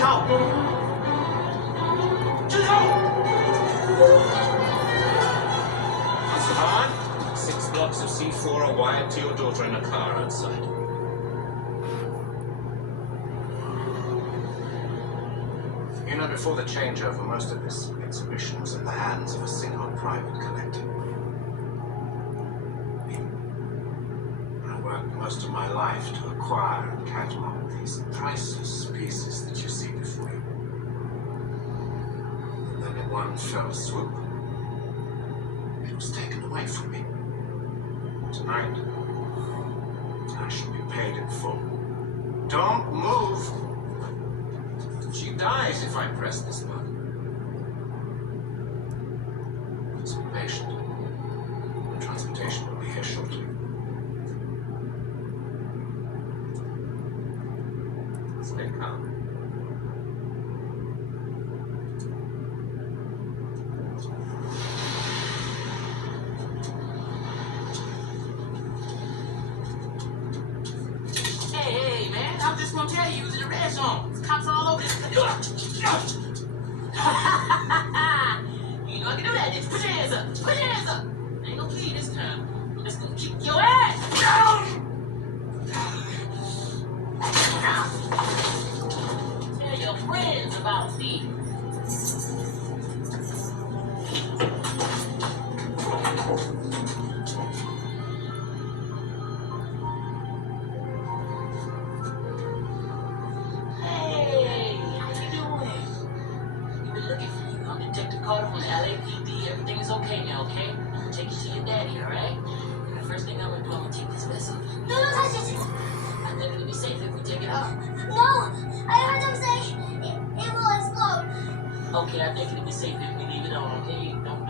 道，知道。Hassan, 6 blocks of C4 are wired to your daughter in a car outside. You know, before the changeover, most of this exhibition was in the hands of a single private collector. I worked most of my life to acquire and catalog these priceless pieces that you see before you. And then in one fell swoop, it was taken away from me. Tonight, I shall be paid in full. Don't move! She dies if I press this button. Let's be patient. The transportation will be here shortly. Stay calm. Hey, man, I'm just gonna tell you, it was in the red zone. There's cops all over this. You know I can do that. Just put your hands up. Put your hands up. I ain't gonna bleed this time. I'm just gonna kick your ass. Tell your friends about me. Hey, how you doing? We've been looking for you. I'm Detective Carter from the LAPD. Everything is okay now, okay? I'm gonna take you to your daddy, alright? And the first thing I'm gonna do, I'm gonna take this vessel. No, don't touch it. I think it'll be safe if we take it out. No, I heard them say it will explode. Okay, I think it'll be safe if we leave it on, okay? Don't